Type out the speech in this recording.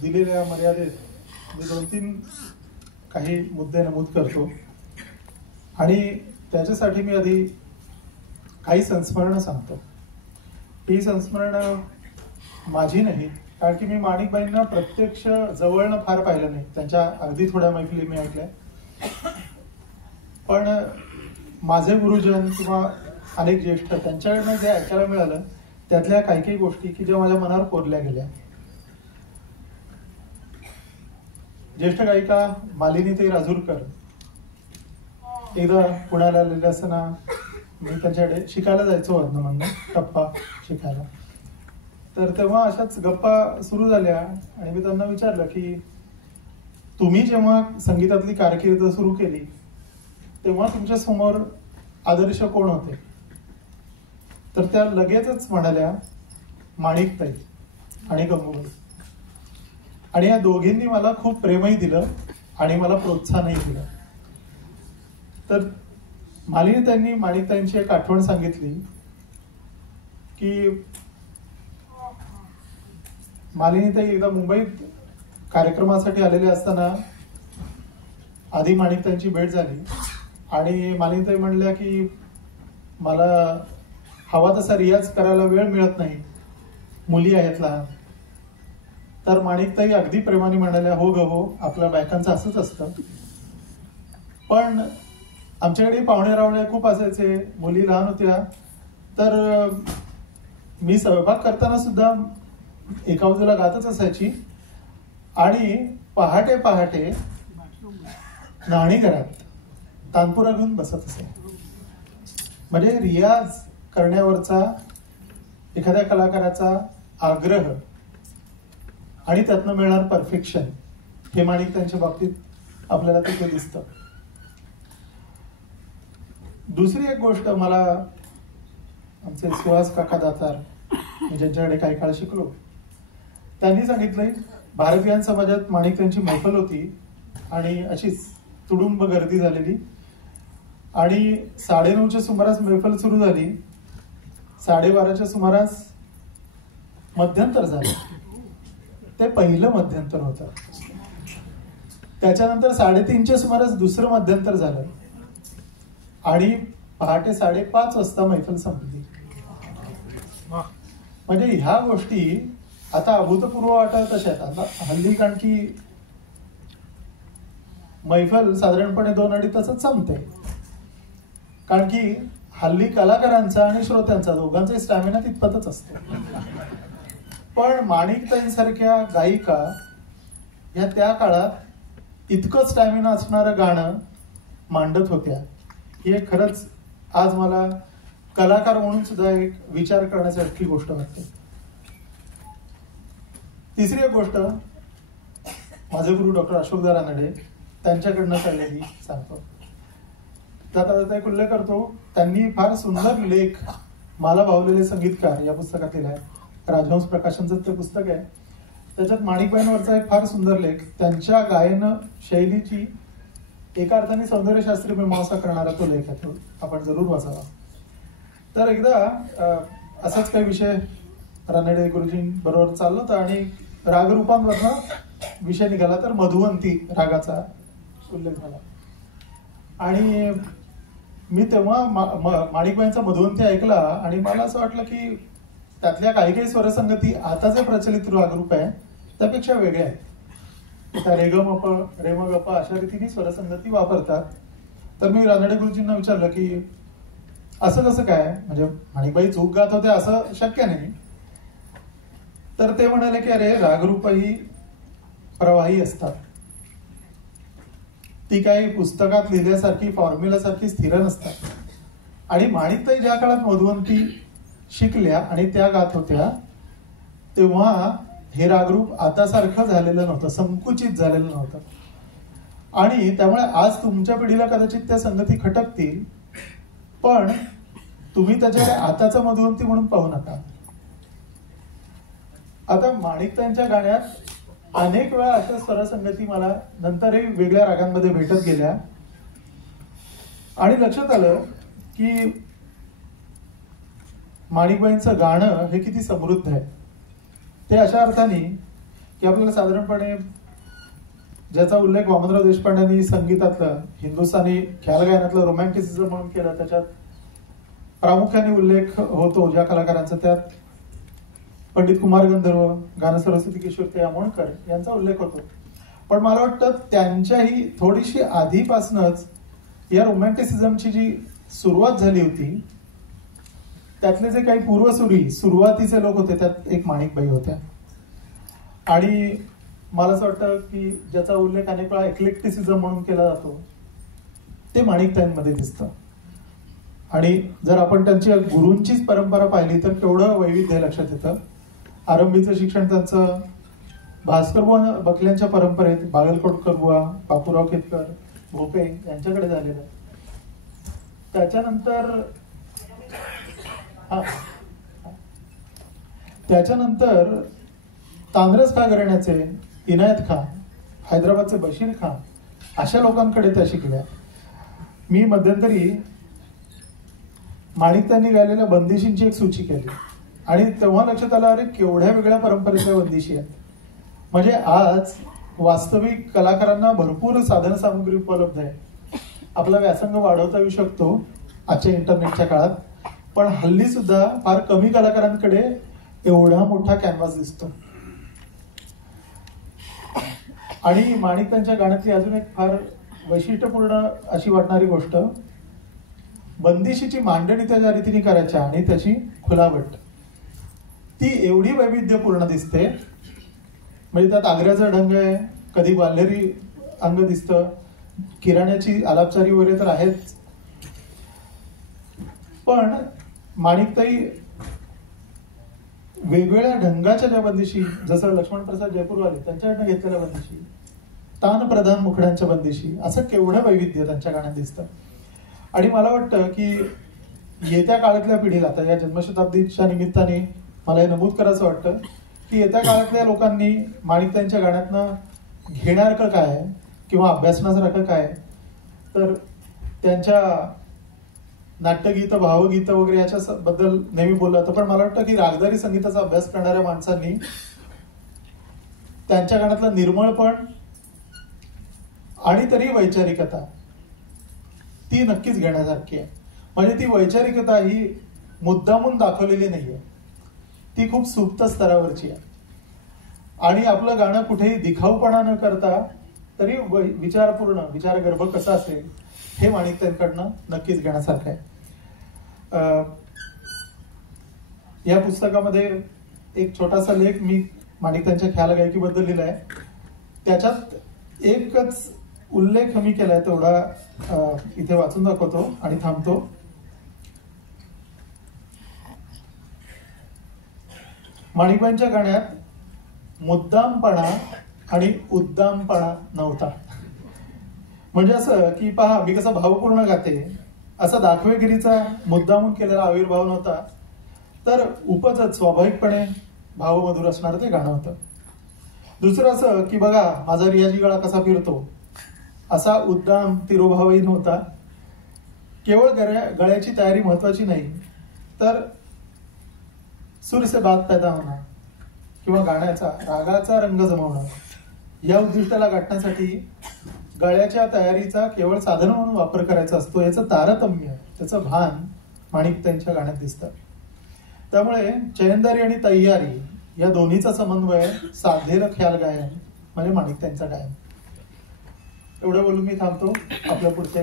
दिलेल्या मर्यादेत मी 2-3 काही मुद्दे नमूद करतो आणि त्याच्यासाठी मी आधी काही संस्मरणं सांगतो. ही संस्मरणं माझी नाही, कारण की मी माणिकबाईंना प्रत्यक्ष जवळनं फार पाहिलं नाही. त्यांच्या अगदी थोड्या मैफिली मी ऐकल्या, पण माझे गुरुजन किंवा अनेक ज्येष्ठ त्यांच्याकडनं जे ऐकायला मिळालं त्यातल्या काही काही गोष्टी की ज्या माझ्या मनावर कोरल्या गेल्या. ज्येष्ठ गायिका मालिनीताई राजूरकर एकदा पुण्याला आलेले असताना मी त्यांच्याकडे शिकायला जायचो वर्धमानला टप्पा शिकायला. तर तेव्हा अशाच गप्पा सुरू झाल्या आणि मी त्यांना विचारलं की तुम्ही जेव्हा संगीतातली कारकीर्द सुरू केली तेव्हा तुमच्या समोर आदर्श कोण होते? तर त्या लगेचच म्हणाल्या माणिकताई आणि गंगूबाई. आणि या दोघींनी मला खूप प्रेमही दिलं आणि मला प्रोत्साहनही दिलं. तर मालिनीताईंनी माणिकताईंची एक आठवण सांगितली की मालिनीताई एकदा मुंबईत कार्यक्रमासाठी आलेले असताना आधी माणिकताईंची भेट झाली आणि मालिनीताई म्हणल्या की मला हवा तसा रियाज करायला वेळ मिळत नाही, मुली आहेत लहान. तर माणिकताई अगदी प्रेमाने म्हणाल्या, हो ग हो, आपल्या बायकांचं असंच असतं. पण आमच्याकडे पाहुणे रावळे खूप असायचे, मुली लहान होत्या, तर मी स्वयंपाक करताना सुद्धा एका बाजूला गातच असायची आणि पहाटे पहाटे न्हाणी घरात तानपुरा घेऊन बसत असे. म्हणजे रियाज करण्यावरचा एखाद्या कलाकाराचा आग्रह आणि त्यातनं मिळणार परफेक्शन हे माणिकताईंच्या बाबतीत आपल्याला तिथे दिसतं. दुसरी एक गोष्ट मला आमचे सुहास काका दातार, मी ज्यांच्याकडे काही काळ शिकलो, त्यांनी सांगितलंय भारतीय समाजात माणिकताईंची मैफल होती आणि अशीच तुडुंब गर्दी झालेली आणि 9:30च्या सुमारास मैफल सुरू झाली. 12:30च्या सुमारास मध्यंतर झालं. ते पहिलं मध्यंतर होतं. त्याच्यानंतर 3:30च्या सुमारास दुसरं मध्यंतर झालं आणि पहाटे 5:30 वाजता मैफल संपली. म्हणजे ह्या गोष्टी आता अभूतपूर्व वाटत तशा आहेत. आता हल्ली कारण की मैफल साधारणपणे 2-2.5 तासात संपते, कारण की हल्ली कलाकारांचा आणि श्रोत्यांचा दोघांचा स्टॅमिना तितपतच असतो. पण माणिकताईंसारख्या गायिका या त्या काळात इतकं स्टॅमिना असणारं गाणं मांडत होत्या. हे खरंच आज मला कलाकार म्हणून सुद्धा एक विचार करण्यासारखी गोष्ट वाटते. तिसरी एक गोष्ट माझे गुरु डॉक्टर अशोकदा रानडे त्यांच्याकडनं कळलेली सांगतो. त्यात एक उल्लेख करतो, त्यांनी फार सुंदर लेख मला भावलेले संगीतकार या पुस्तकात लिहिला आहे. राजहंस प्रकाशनचं ते पुस्तक आहे. त्याच्यात माणिकबाईंवरचा एक फार सुंदर लेख, त्यांच्या गायन शैलीची एका अर्थाने सौंदर्यशास्त्री मीमांसा करणारा तो लेख आहे. तो आपण जरूर वाचावा. तर एकदा असाच काही विषय रानडे गुरुजींबरोबर चाललो होता आणि रागरूपांवरनं विषय निघाला. तर मधुवंती रागाचा उल्लेख झाला आणि मी तेव्हा माणिकबाईंचा मधुवंती ऐकला आणि मला असं वाटलं की त्यातल्या काही काही स्वरसंगती आता जे प्रचलित रागरूप आहे त्यापेक्षा वेगळ्या आहेत. त्या रेगमप रेमगप अशा रीतीने स्वरसंगती वापरतात. तर मी रानडे गुरुजींना विचारलं की असं कसं काय, म्हणजे माणिकबाई चूक गात होते असं शक्य नाही. तर ते म्हणाले की अरे रागरूप ही प्रवाही असतात, ती काही पुस्तकात लिहिल्यासारखी फॉर्म्युलासारखी स्थिर नसतात. आणि माणिकताई ज्या काळात मधुवंती शिकल्या आणि त्या गात होत्या तेव्हा हे रागरूप आता सारखं झालेलं नव्हतं, संकुचित झालेलं नव्हतं. आणि त्यामुळे आज तुमच्या पिढीला कदाचित त्या संगती खटकतील, पण तुम्ही त्याच्याकडे आताचा मधुवंती म्हणून पाहू नका. आता माणिकताईंच्या गाण्यात अनेक वेळा अशा स्वरसंगती मला नंतरही वेगळ्या रागांमध्ये भेटत गेल्या आणि लक्षात आलं की माणिकबाईंचं गाणं हे किती समृद्ध आहे. ते अशा अर्थाने की आपल्याला साधारणपणे ज्याचा उल्लेख वामनराव देशपांडेंनी संगीतातलं हिंदुस्थानी ख्याल गायनातलं रोमॅन्टिसिझम म्हणून केला, त्याच्यात प्रामुख्याने उल्लेख होतो ज्या कलाकारांचा, त्यात पंडित कुमार गंधर्व, गान सरस्वती किशोर ते आमोणकर यांचा उल्लेख होतो. पण मला वाटतं त्यांच्याही थोडीशी आधीपासूनच या रोमॅन्टिसिझमची जी सुरुवात झाली होती, त्यातले जे काही पूर्वसुरी सुरुवातीचे लोक होते त्यात एक माणिकबाई होत्या. आणि मला असं वाटतं की ज्याचा उल्लेख अनेक वेळा एक्लेक्टिसिझम म्हणून केला जातो, ते माणिकताईंमध्ये दिसतं. आणि जर आपण त्यांच्या गुरूंचीच परंपरा पाहिली तर केवढं वैविध्य लक्षात येतं. आरंभीचं शिक्षण त्यांचं भास्करबुवा बकल्यांच्या परंपरेत बागलकोटकर बुवा, बापूराव केतकर, भोपे यांच्याकडे झालेलं. त्याच्यानंतर तांद्रस खा घराण्याचे इनायत खान, हैदराबादचे बशीर खान अशा लोकांकडे त्या शिकल्या. मी मध्यंतरी माणिकताईंनी गायलेल्या बंदिशींची एक सूची केली आणि तेव्हा लक्षात आलं, अरे केवढ्या वेगळ्या परंपरेच्या बंदिशी आहेत. म्हणजे आज वास्तविक कलाकारांना भरपूर साधन सामुग्री उपलब्ध आहे, आपला व्यासंग वाढवता येऊ शकतो आजच्या इंटरनेटच्या काळात. पण हल्ली सुद्धा फार कमी कलाकारांकडे एवढा मोठा कॅनव्हास दिसतो. आणि माणिकताईंच्या गाण्यातली अजून एक फार वैशिष्ट्यपूर्ण अशी वाटणारी गोष्ट, बंदिशीची मांडणी त्या ज्या रीतीने करायच्या आणि त्याची खुलावट ती एवढी वैविध्यपूर्ण दिसते. म्हणजे त्यात आग्र्याचा ढंग आहे, कधी ग्वाल्हेरी अंग दिसतं, किराण्याची आलापचारी वगैरे तर आहेच. पण माणिकताई वेगवेगळ्या ढंगाच्या ज्या बंदिशी, जसं लक्ष्मणप्रसाद जयपूरवाले त्यांच्याकडनं घेतलेल्या बंदिशी, तान प्रधान मुखड्यांच्या बंदिशी, असं केवढं वैविध्य त्यांच्या गाण्यात दिसतं. आणि मला वाटतं की येत्या काळातल्या पिढीला, आता या जन्मशताब्दीच्या निमित्ताने मला हे नमूद करायचं वाटतं की येत्या काळातल्या लोकांनी माणिकताईंच्या गाण्यातनं घेण्यासारखं काय आहे किंवा अभ्यासण्यासारखं काय आहे, तर त्यांच्या नाट्यगीत, भावगीत वगैरे याच्या बद्दल नेहमी बोललं जातं. पण मला वाटतं की रागदारी संगीताचा अभ्यास करणाऱ्या माणसांनी त्यांच्या गाण्यातलं निर्मळपण आणि तरी वैचारिकता ती नक्कीच घेण्यासारखी आहे. म्हणजे ती वैचारिकता ही मुद्दामून दाखवलेली नाहीये, ती खूप सुप्त स्तरावरची आहे. आणि आपलं गाणं कुठेही दिखाऊपणा न करता तरी विचारपूर्ण, विचारगर्भ कसं असेल हे माणिकताईंकडनं नक्कीच घेण्यासारखं आहे. या पुस्तकामध्ये एक छोटासा लेख मी माणिकताईंच्या ख्याल गायकीबद्दल लिहिलाय. त्याच्यात एकच उल्लेख मी केलाय, तेवढा इथे वाचून दाखवतो आणि थांबतो. माणिकबाईंच्या गाण्यात मुद्दामपणा आणि उद्दामपणा नव्हता. म्हणजे असं की पहा मी कसं भावपूर्ण गाते, असा दाखवेगिरीचा मुद्दामून केलेला आविर्भाव नव्हता, तर उपजत स्वाभाविकपणे भावमधुर असणारं ते गाणं होतं. दुसरं असं की बघा माझा रियाजी गळा कसा फिरतो, असा उद्दाम तिरोभावही नव्हता. केवळ गळ्याची तयारी महत्वाची नाही, तर सूर से बात पैदा होणं किंवा गाण्याचा रागाचा रंग जमवणं या उद्दिष्टाला गाठण्यासाठी गळ्याच्या तयारीचा केवळ साधन म्हणून वापर करायचा असतो, याचं तारतम्य, त्याचं भान माणिकताईंच्या गाण्यात दिसतं. त्यामुळे चयनदारी आणि तय्यारी या दोन्हीचा समन्वय साधलेलं ख्याल गायन म्हणजे माणिकताईंचं गायन. एवढं बोलून मी थांबतो. आपल्या पुढच्या